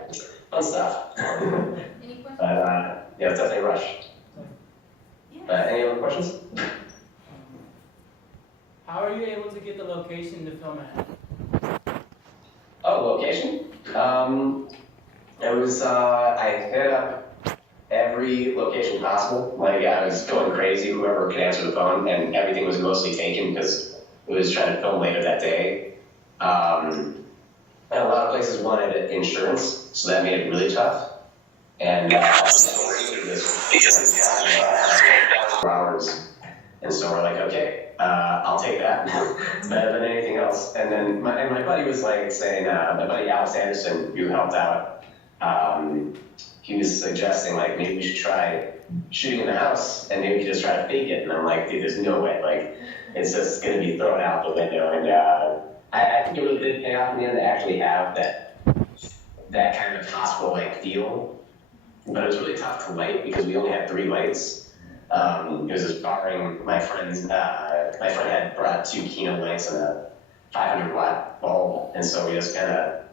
Fun stuff. Any questions? But yeah, it's definitely a rush. Any other questions? How are you able to get the location to film at? Oh, location? It was, I hit up every location possible. Like, I was going crazy, whoever could answer the phone, and everything was mostly taken because it was trying to film later that day. And a lot of places wanted insurance, so that made it really tough. And hours. And so we're like, okay, I'll take that. It's better than anything else. And then my buddy was like saying, my buddy Alex Anderson, who helped out, he was suggesting like maybe we should try shooting in the house and maybe we could just try to fake it. And I'm like, dude, there's no way. Like, it's just going to be thrown out the window. And I think it really did pay off in the end to actually have that kind of hospital like feel. But it was really tough to light because we only had 3 lights. It was just borrowing my friend's, my friend had brought 2 Kino lights and a 500-watt bulb, and so we just kind of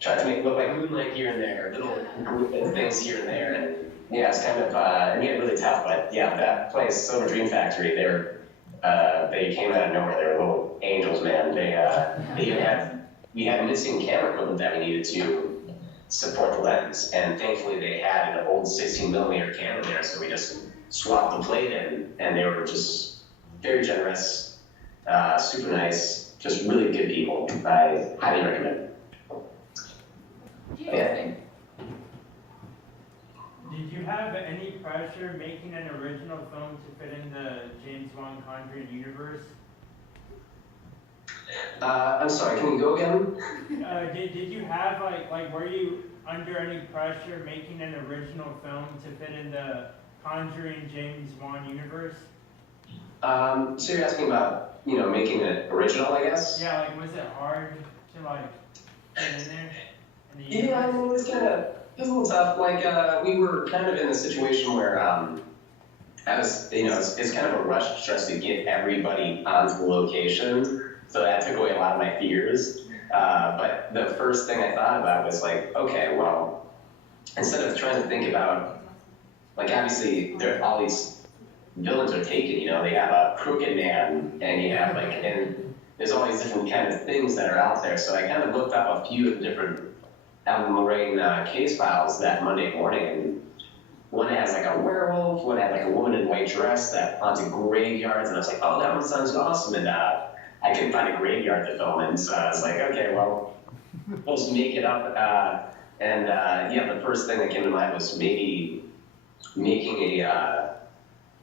tried to make it look like moonlight here and there, little things here and there, and yeah, it's kind of, it made it really tough, but yeah, that place, Silver Dream Factory, they came out of nowhere, they were little angels, man. They even we had missing camera equipment that we needed to support the lens, and thankfully they had an old 16mm camera there, so we just swapped the plate in, and they were just very generous, super nice, just really good people. I highly recommend it. Yeah. Did you have any pressure making an original film to fit in the James Wan Conjuring universe? I'm sorry, can you go again? Did you have like were you under any pressure making an original film to fit in the Conjuring James Wan universe? So you're asking about, making it original, I guess? Yeah, like was it hard to like fit in there? Yeah, I mean, it was a little tough. Like, we were kind of in a situation where, I was, it's kind of a rush just to get everybody onto the location. So that took away a lot of my fears. But the first thing I thought about was like, okay, well, instead of trying to think about, like, obviously, all these villains are taken, they have a crooked man, and you have, like, and there's all these different kind of things that are out there. So I kind of looked up a few of the different Alan Lorraine case files that Monday morning, and one has like a werewolf, one had like a woman in white dress that haunted graveyards, and I was like, oh, that one sounds awesome, and I couldn't find a graveyard to film in, so I was like, okay, well, we'll just make it up, yeah, the first thing that came to mind was maybe making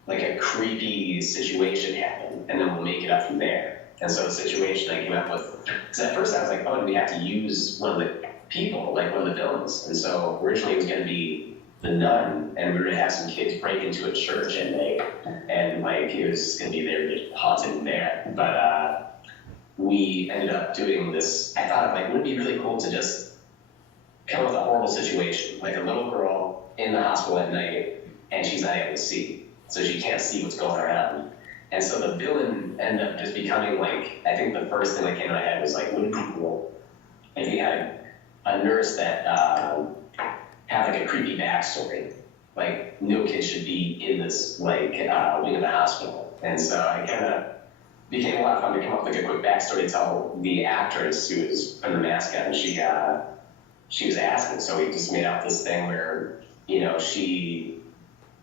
like a creepy situation happen, and then we'll make it up from there. And so the situation I came up with, because at first I was like, oh, do we have to use one of the people, like one of the villains? And so originally it was going to be the nun, and we were going to have some kids break into a church and like it was going to be there just haunted there. But we ended up doing this. I thought, like, wouldn't it be really cool to just come with a horrible situation, like a little girl in the hospital at night, and she's not able to see, so she can't see what's going around. And so the villain ended up just becoming like, I think the first thing that came to my head was like, wouldn't it be cool if you had a nurse that had like a creepy backstory? Like, no kid should be in this like wing of the hospital. And so I kind of became a lot of fun to come up with like a quick backstory to tell the actress who was from the mascot, and she was asking. So we just made out this thing where she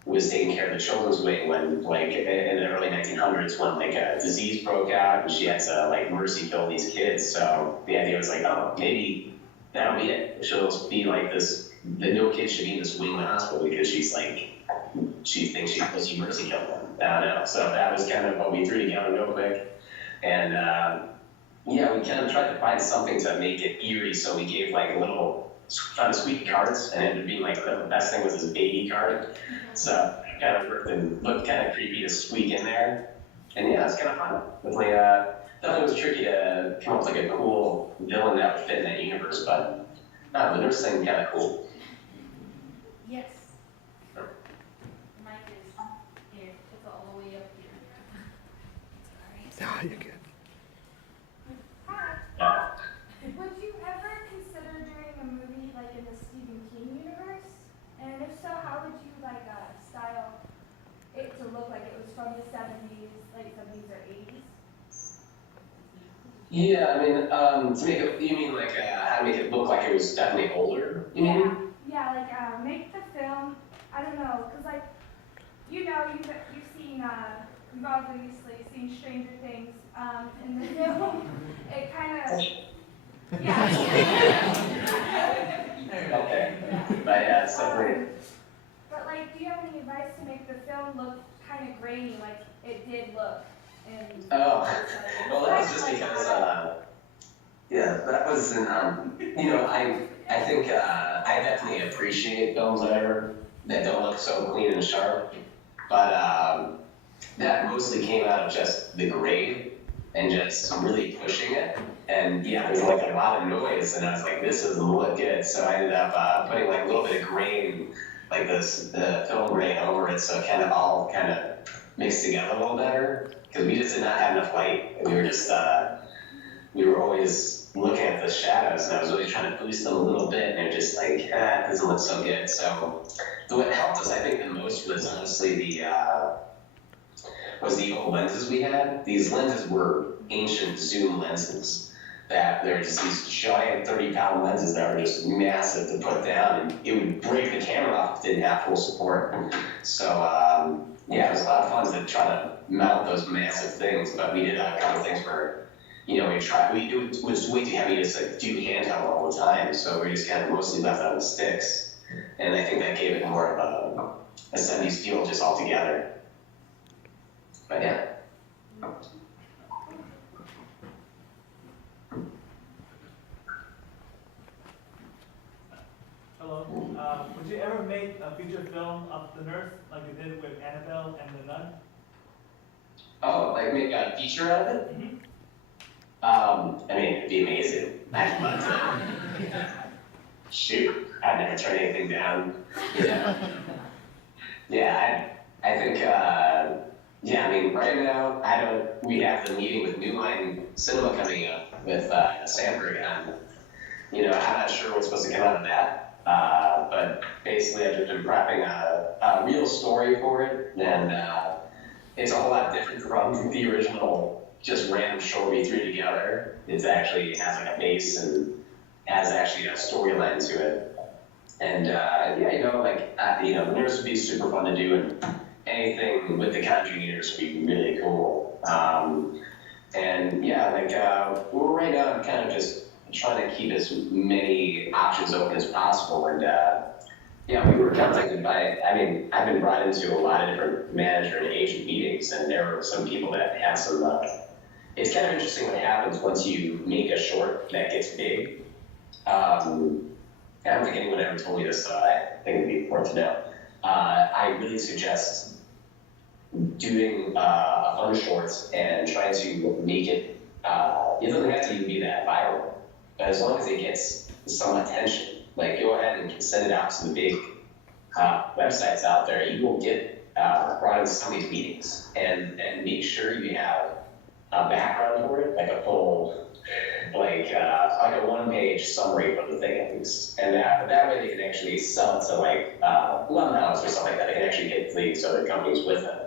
was taking care of the children's wing when, like, in the early 1900s, when like a disease broke out and she had to like mercy kill these kids. So the idea was like, oh, maybe that'll be it. She'll be like this. The no kid should be in this wing of the hospital because she thinks she's supposed to mercy kill them. I don't know. So that was kind of what we threw together real quick, and yeah, we kind of tried to find something to make it eerie. So we gave like a little kind of squeaky cards, and it ended up being like the best thing was this baby card. So it kind of worked and looked kind of creepy to squeak in there. And yeah, it's kind of fun. Definitely, definitely was tricky to come up with like a cool villain that would fit in that universe, but the nurse thing kind of cool. Yes. The mic is here. It's all the way up here. No, you're good. Hi. Yeah. Would you ever consider doing a movie Yeah, I mean, to make it, you mean like how to make it look like it was definitely older? You mean? Yeah, like make the film. I don't know, cause like you've seen you've obviously seen Stranger Things in the film. It kind of yeah. Okay. But yeah, it's definitely. But like, do you have any advice to make the film look kind of grainy, like it did look in? Oh, well, that was just because, yeah, that was, you know, I think I definitely appreciate films that don't look so clean and sharp, but that mostly came out of just the grade and just really pushing it. And yeah, there's like a lot of noise, and I was like, this doesn't look good. So I ended up putting like a little bit of grain, like the film grain over it, so it kind of all kind of mixed together a little better. Because we just did not have enough light, and we were just we were always looking at the shadows, and I was really trying to boost them a little bit, and they're just like, it doesn't look so good. So what helped us, I think, the most was honestly the old lenses we had. These lenses were ancient zoom lenses that they're just these giant 30-pound lenses that were just massive to put down, and it would break the camera off if it didn't have full support. So yeah, it was a lot of fun to try to mount those massive things, but we did a couple things where, you know, it was way too heavy to just like do handheld all the time, so we just kind of mostly left on the sticks, and I think that gave it more of a 70s feel just altogether. But yeah. Hello. Would you ever make a feature film of the nurse like you did with Annabelle and the Nun? Oh, like make a feature out of it? Mm-hmm. I mean, it'd be amazing. But shoot, I'd never turn anything down. Yeah. Yeah, I think, yeah, I mean, right now, we have the meeting with New Line Cinema coming up with Sandberg, and, you know, I'm not sure what's supposed to come out of that. But basically, I've just been prepping a real story for it, and it's a whole lot different from the original just random short we threw together. It actually has like a base and has actually a storyline to it. And yeah, you know, like you know, the nurse would be super fun to do, and anything with the Conjuring universe would be really cool. And yeah, like we're right now, I'm kind of just trying to keep as many options open as possible. And yeah, we were contacted by, I mean, I've been brought into a lot of different manager and agent meetings, and there were some people that had some. It's kind of interesting what happens once you make a short that gets big. I don't think anyone ever told me this, so I think it'd be important to know. I really suggest doing a fun shorts and trying to make it. It doesn't have to even be that viral, but as long as it gets some attention, like go ahead and send it out to the big websites out there. You will get brought into some of these meetings, and make sure you have a background for it, like a full, like a one-page summary of the thing at least, and that way they can actually sell it to like Blumhouse or something like that. They can actually get these other companies with it.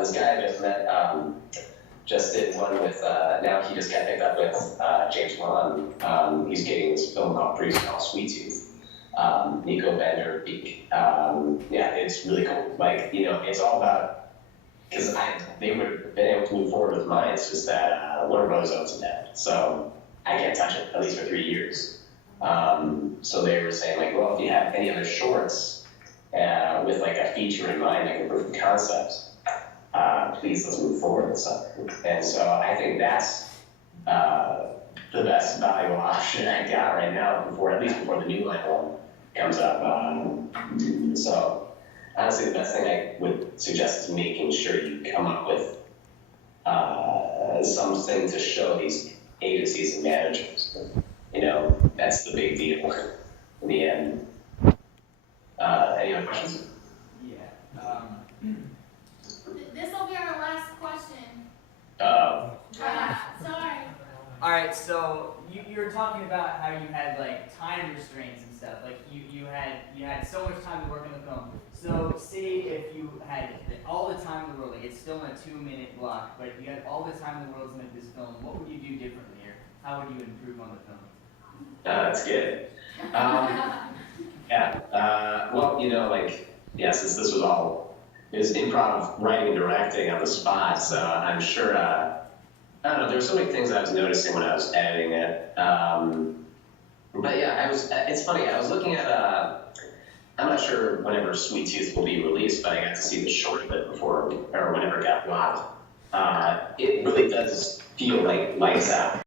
This guy I just met just did one with, now he just got picked up with James Wan. He's getting this film produced called Sweet Tooth. Nico Bender Beak. Yeah, it's really cool. Like, you know, it's all about, because they would have been able to move forward with mine. It's just that Warner Bros. Owns it now. So I can't touch it, at least for 3 years. So they were saying, like, well, if you have any other shorts with like a feature in mind, like a proof of concept, please let's move forward and stuff. And so I think that's the best valuable option I got right now, at least before the New Line one comes up. So honestly, the best thing I would suggest is making sure you come up with something to show these agencies and managers. You know, that's the big deal in the end. Any other questions? Yeah. This will be our last question. Uh, Yeah, sorry. All right, so you you were talking about how you had like time restraints and stuff. Like you had so much time to work on the film. So say if you had all the time in the world, like it's still in a 2-minute block, but you had all the time in the world to make this film, what would you do differently, or how would you improve on the film? That's good. Yeah. Well, like, yeah, since this was all, it was improv writing and directing on the spot, so I'm sure, I don't know, there were so many things I was noticing when I was editing it. But yeah, it's funny, I was looking at, I'm not sure whenever Sweet Tooth will be released, but I got to see the short of it before, or whenever it got live. It really does feel like lights out.